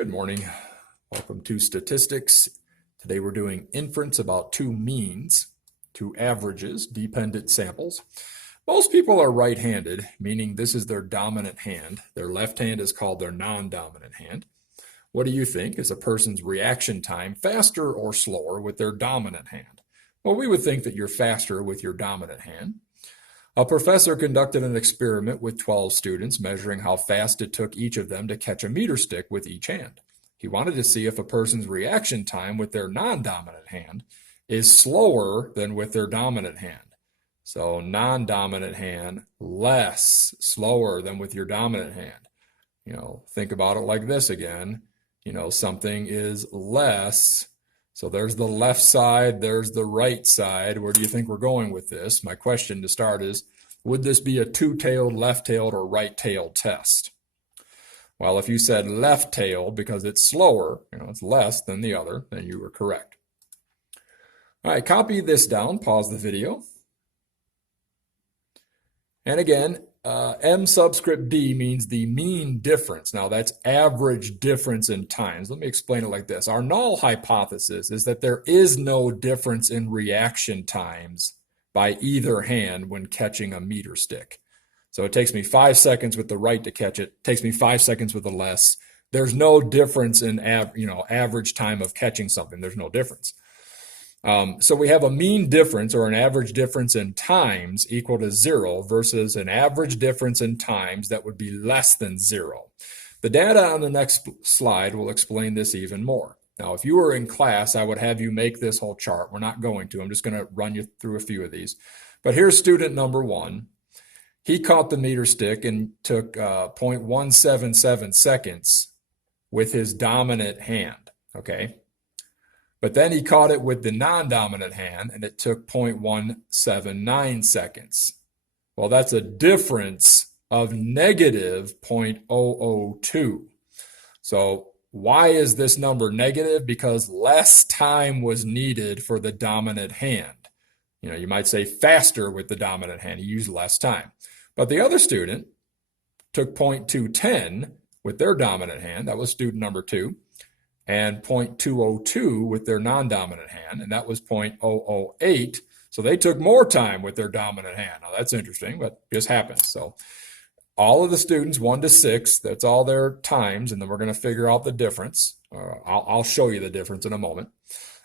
Good morning. Welcome to statistics. Today we're doing inference about two means, two averages, dependent samples. Most people are right-handed, meaning this is their dominant hand. Their left hand is called their non-dominant hand. What do you think? Is a person's reaction time faster or slower with their dominant hand? Well, we would think that you're faster with your dominant hand. A professor conducted an experiment with 12 students, measuring how fast it took each of them to catch a meter stick with each hand. He wanted to see if a person's reaction time with their non-dominant hand is slower than with their dominant hand. So non-dominant hand, slower than with your dominant hand. Think about it like this again. Something is less. So there's the left side, there's the right side. Where do you think we're going with this? My question to start is, would this be a two-tailed, left-tailed, or right-tailed test? Well, if you said left-tailed because it's slower, it's less than the other, then you were correct. All right, copy this down, pause the video. And again, M subscript D means the mean difference. Now that's average difference in times. Let me explain it like this. Our null hypothesis is that there is no difference in reaction times by either hand when catching a meter stick. So it takes me 5 seconds with the right to catch it. It takes me 5 seconds with the left. There's no difference in average time of catching something. There's no difference. So we have a mean difference or an average difference in times equal to 0 versus an average difference in times that would be less than 0. The data on the next slide will explain this even more. Now, if you were in class, I would have you make this whole chart. We're not going to. I'm just going to run you through a few of these. But here's student number 1. He caught the meter stick and took 0.177 seconds with his dominant hand, okay? But then he caught it with the non-dominant hand, and it took 0.179 seconds. Well, that's a difference of negative 0.002. So why is this number negative? Because less time was needed for the dominant hand. You might say faster with the dominant hand. He used less time. But the other student took 0.210 with their dominant hand. That was student number 2. And 0.202 with their non-dominant hand, and that was 0.008. So they took more time with their dominant hand. Now that's interesting, but it just happens. So all of the students, 1 to 6, that's all their times, and then we're going to figure out the difference. I'll show you the difference in a moment.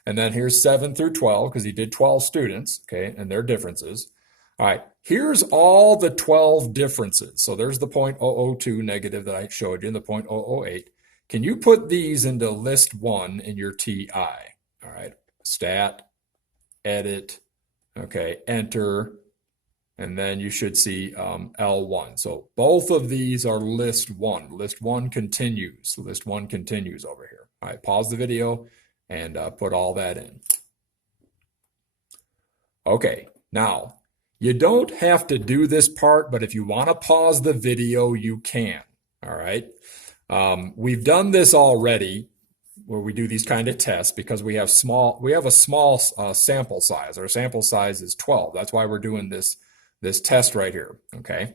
And then here's 7 through 12, because he did 12 students, okay, and their differences. All right, here's all the 12 differences. So there's the 0.002 negative that I showed you, and the 0.008. Can you put these into list 1 in your TI? All right, stat, edit, okay, enter, and then you should see L1. So both of these are list 1. List 1 continues. List 1 continues over here. All right, pause the video and put all that in. Okay, now you don't have to do this part, but if you want to pause the video, you can. All right. We've done this already where we do these kind of tests because we have a small sample size. Our sample size is 12. That's why we're doing this test right here. Okay.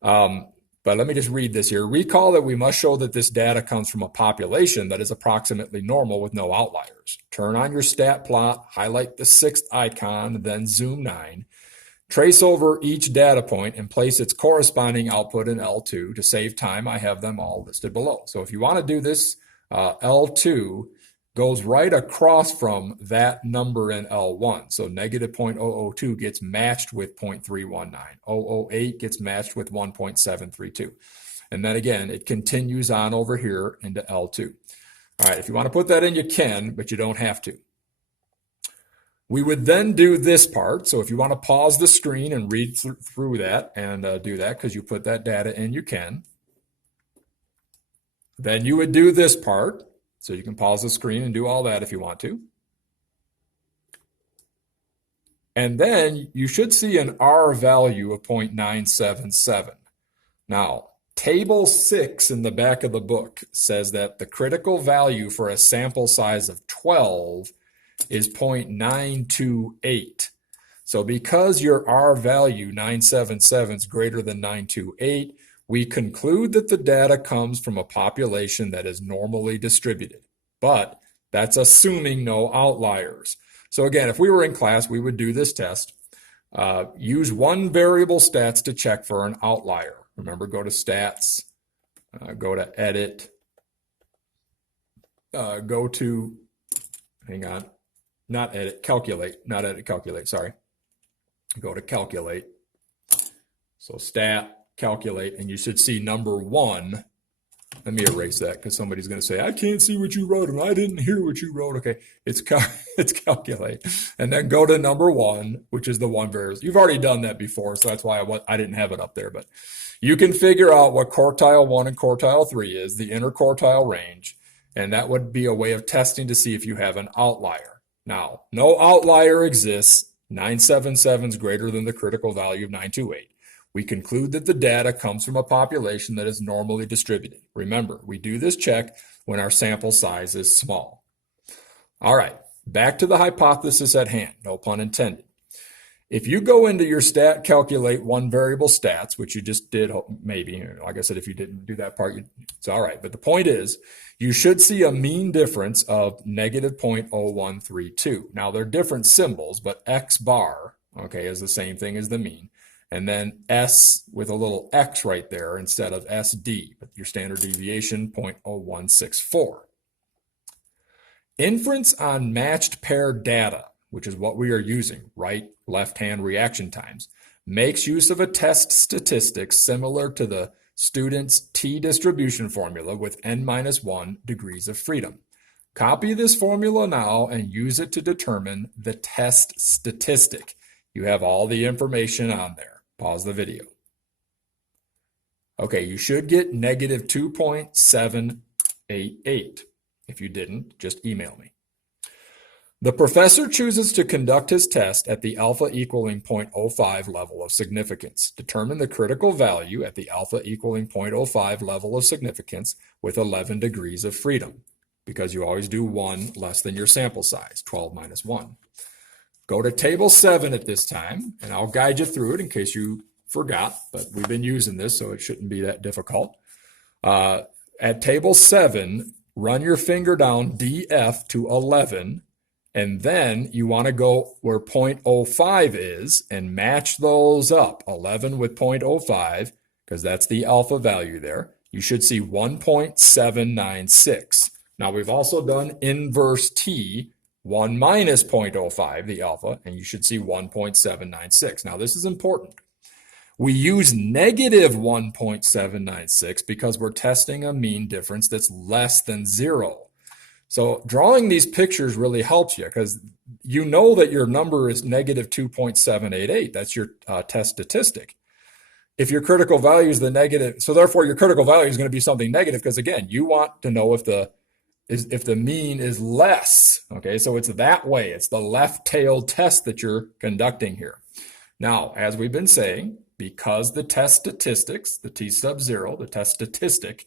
But let me just read this here. Recall that we must show that this data comes from a population that is approximately normal with no outliers. Turn on your stat plot, highlight the 6th icon, then zoom 9. Trace over each data point and place its corresponding output in L2. To save time, I have them all listed below. So if you want to do this, L2 goes right across from that number in L1. So negative 0.002 gets matched with 0.319. 008 gets matched with 1.732. And then again, it continues on over here into L2. All right, if you want to put that in, you can, but you don't have to. We would then do this part. So if you want to pause the screen and read through that and do that because you put that data in, you can. Then you would do this part. So you can pause the screen and do all that if you want to. And then you should see an R value of 0.977. Now, table 6 in the back of the book says that the critical value for a sample size of 12 is 0.928. So because your R value 977 is greater than 928, We conclude that the data comes from a population that is normally distributed, but that's assuming no outliers. So again, if we were in class, we would do this test. Use one variable stats to check for an outlier. Remember, go to stats, go to edit, go to, hang on, not edit, calculate, not edit, calculate, sorry. Go to calculate. So stat, calculate, and you should see number 1. Let me erase that because somebody's going to say, I can't see what you wrote and I didn't hear what you wrote. Okay, it's calculate. And then go to number 1, which is the one variable. You've already done that before, so that's why I didn't have it up there. But you can figure out what quartile 1 and quartile 3 is, the interquartile range, and that would be a way of testing to see if you have an outlier. Now, no outlier exists. 977 is greater than the critical value of 928. We conclude that the data comes from a population that is normally distributed. Remember, we do this check when our sample size is small. All right, back to the hypothesis at hand, no pun intended. If you go into your stat calculate one variable stats, which you just did, maybe, like I said, if you didn't do that part, it's all right. But the point is, you should see a mean difference of negative 0.0132. Now, they're different symbols, but X bar, okay, is the same thing as the mean. And then S with a little X right there instead of SD, but your standard deviation 0.0164. Inference on matched pair data, which is what we are using, right, left-hand reaction times, makes use of a test statistic similar to the student's t-distribution formula with n-1 degrees of freedom. Copy this formula now and use it to determine the test statistic. You have all the information on there. Pause the video. Okay, you should get negative 2.788. If you didn't, just email me. The professor chooses to conduct his test at the alpha equaling 0.05 level of significance. Determine the critical value at the alpha equaling 0.05 level of significance with 11 degrees of freedom, because you always do 1 less than your sample size, 12 minus 1. Go to table 7 at this time, and I'll guide you through it in case you forgot, but we've been using this, so it shouldn't be that difficult. At table 7, run your finger down DF to 11, and then you want to go where 0.05 is and match those up, 11 with 0.05, because that's the alpha value there. You should see 1.796. Now, we've also done inverse T, 1 minus 0.05, the alpha, and you should see 1.796. Now, this is important. We use negative 1.796 because we're testing a mean difference that's less than 0. So drawing these pictures really helps you because you know that your number is negative 2.788. That's your test statistic. If your critical value is the negative, so therefore your critical value is going to be something negative because, again, you want to know if the mean is less, okay? So it's that way. It's the left-tailed test that you're conducting here. Now, as we've been saying, because the test statistics, the T sub 0, the test statistic,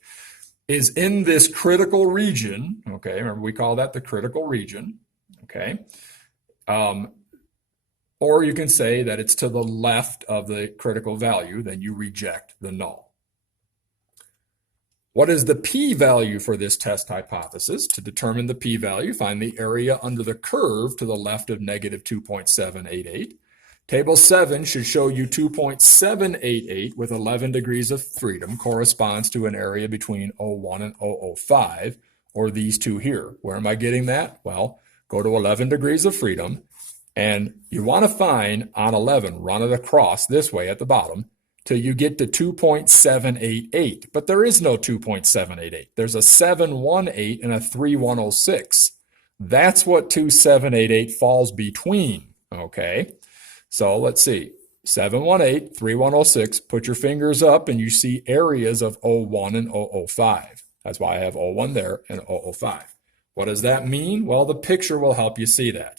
is in this critical region, okay? Remember, we call that the critical region, okay? Or you can say that it's to the left of the critical value, then you reject the null. What is the p-value for this test hypothesis? To determine the p-value, find the area under the curve to the left of negative 2.788. Table 7 should show you 2.788 with 11 degrees of freedom corresponds to an area between 0.1 and 0.05, or these two here. Where am I getting that? Well, go to 11 degrees of freedom, and you want to find on 11, run it across this way at the bottom, till you get to 2.788. But there is no 2.788. There's a 718 and a 3106. That's what 2788 falls between, okay? So let's see, 718, 3106, put your fingers up and you see areas of 0.1 and 0.05. That's why I have 0.1 there and 0.05. What does that mean? Well, the picture will help you see that.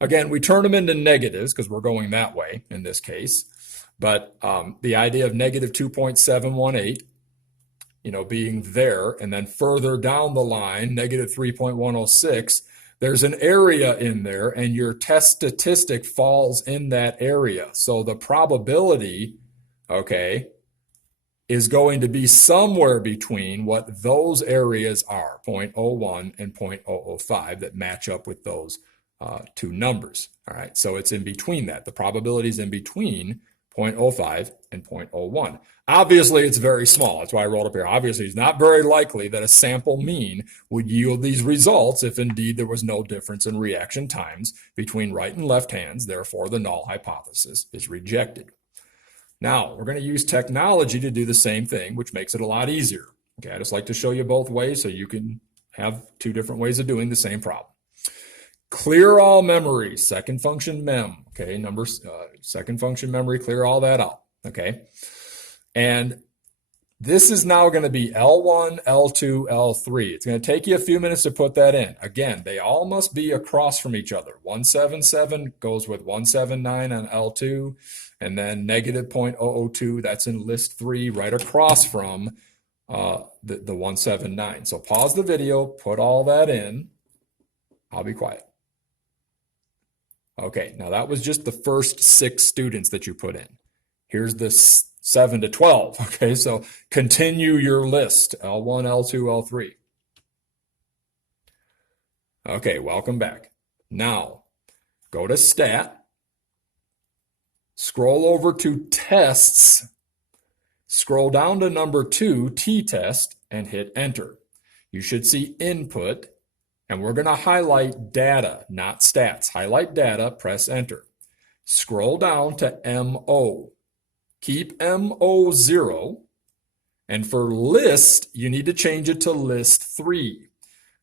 Again, we turn them into negatives because we're going that way in this case. But the idea of negative 2.718, being there, and then further down the line, negative 3.106, there's an area in there, and your test statistic falls in that area. So the probability, okay, is going to be somewhere between what those areas are, 0.01 and 0.005, that match up with those two numbers. All right, so it's in between that. The probability is in between 0.05 and 0.01. Obviously, it's very small. That's why I wrote up here. Obviously, it's not very likely that a sample mean would yield these results if indeed there was no difference in reaction times between right and left hands. Therefore, the null hypothesis is rejected. Now, we're going to use technology to do the same thing, which makes it a lot easier. Okay, I just like to show you both ways so you can have two different ways of doing the same problem. Clear all memory, second function mem. Okay, second function memory, clear all that out. Okay, and this is now going to be L1, L2, L3. It's going to take you a few minutes to put that in. Again, they all must be across from each other. 177 goes with 179 on L2, and then negative 0.002, that's in list 3, right across from the 179. So pause the video, put all that in. I'll be quiet. Okay, now that was just the first 6 students that you put in. Here's the 7 to 12. Okay, so continue your list, L1, L2, L3. Okay, welcome back. Now, go to Stat, scroll over to Tests, scroll down to number 2, T-Test, and hit Enter. You should see Input, and we're going to highlight Data, not Stats. Highlight Data, press Enter. Scroll down to MO. Keep MO 0, and for list, you need to change it to list 3.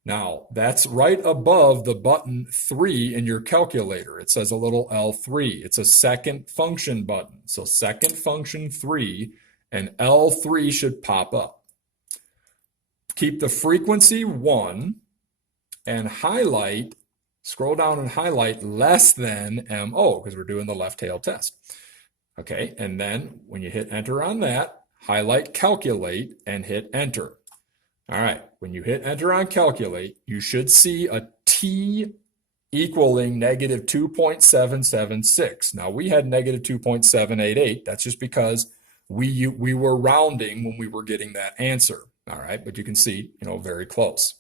Now, that's right above the button 3 in your calculator. It says a little L3. It's a second function button. So second function 3, and L3 should pop up. Keep the frequency 1, and highlight, scroll down and highlight less than MO, because we're doing the left tail test. Okay, and then when you hit enter on that, highlight calculate and hit enter. All right, when you hit enter on calculate, you should see a T equaling negative 2.776. Now we had negative 2.788. That's just because we were rounding when we were getting that answer. All right, but you can see, very close.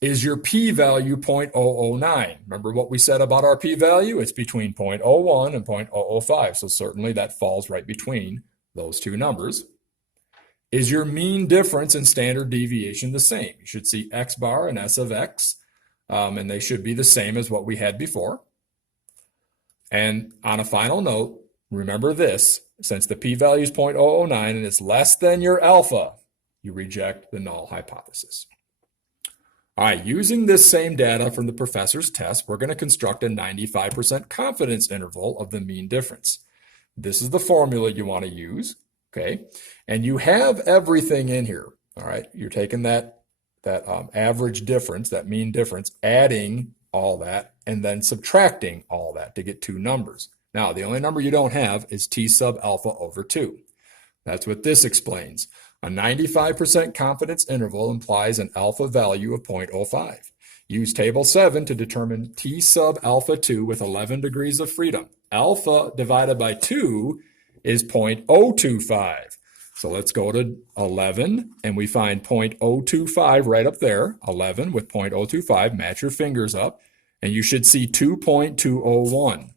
Is your p-value 0.009? Remember what we said about our p-value? It's between 0.01 and 0.005, so certainly that falls right between those two numbers. Is your mean difference and standard deviation the same? You should see x bar and s of x, and they should be the same as what we had before. And on a final note, remember this, since the p-value is 0.009 and it's less than your alpha, you reject the null hypothesis. All right, using this same data from the professor's test, we're going to construct a 95% confidence interval of the mean difference. This is the formula you want to use, okay? And you have everything in here, all right? You're taking that average difference, that mean difference, adding all that, and then subtracting all that to get two numbers. Now, the only number you don't have is T sub alpha over 2. That's what this explains. A 95% confidence interval implies an alpha value of 0.05. Use table 7 to determine T sub alpha 2 with 11 degrees of freedom. Alpha divided by 2 is 0.025. So let's go to 11, and we find 0.025 right up there. 11 with 0.025, match your fingers up, and you should see 2.201.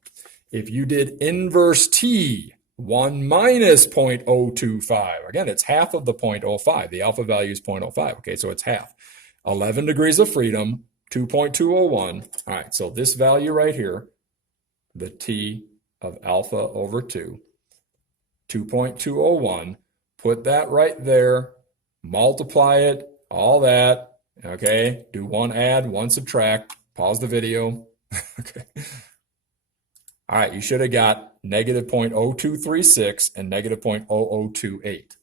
If you did inverse T, 1 minus 0.025. Again, it's half of the 0.05. The alpha value is 0.05. Okay, so it's half. 11 degrees of freedom, 2.201. All right, so this value right here, the T of alpha over 2, 2.201, put that right there, multiply it, all that. Okay, do one add, one subtract, pause the video. Okay. All right, you should have got negative 0.0236 and negative 0.0028.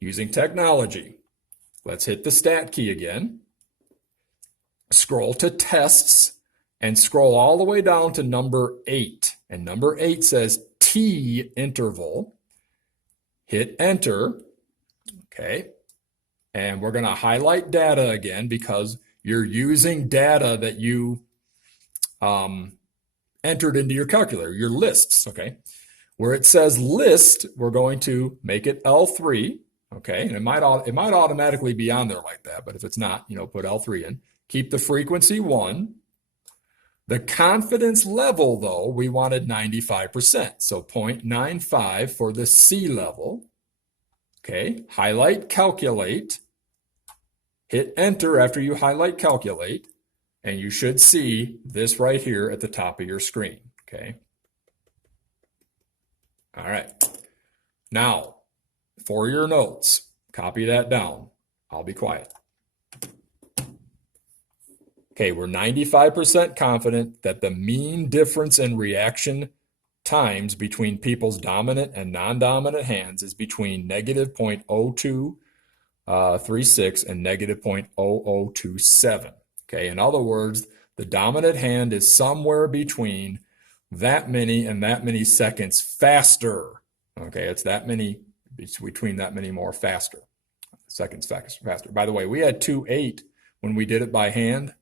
Using technology, let's hit the stat key again. Scroll to tests and scroll all the way down to number 8. And number 8 says T interval. Hit enter. Okay. And we're going to highlight data again because you're using data that you entered into your calculator, your lists, okay? Where it says list, we're going to make it L3, okay? And it might automatically be on there like that, but if it's not, put L3 in. Keep the frequency 1. The confidence level, though, we wanted 95%. So 0.95 for the C level. Okay, highlight calculate. Hit enter after you highlight calculate, and you should see this right here at the top of your screen. Okay. All right. Now, for your notes, copy that down. I'll be quiet. Okay, we're 95% confident that the mean difference in reaction times between people's dominant and non-dominant hands is between negative 0.0236 and negative 0.0027. Okay, in other words, the dominant hand is somewhere between that many and that many seconds faster. Okay, it's that many, it's between that many more faster. Seconds faster. By the way, we had 2.8 when we did it by hand.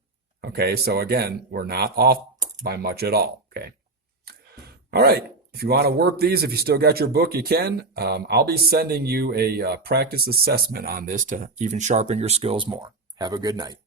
Okay, so again, we're not off by much at all, okay? All right, if you want to work these, if you still got your book, you can. I'll be sending you a practice assessment on this to even sharpen your skills more. Have a good night.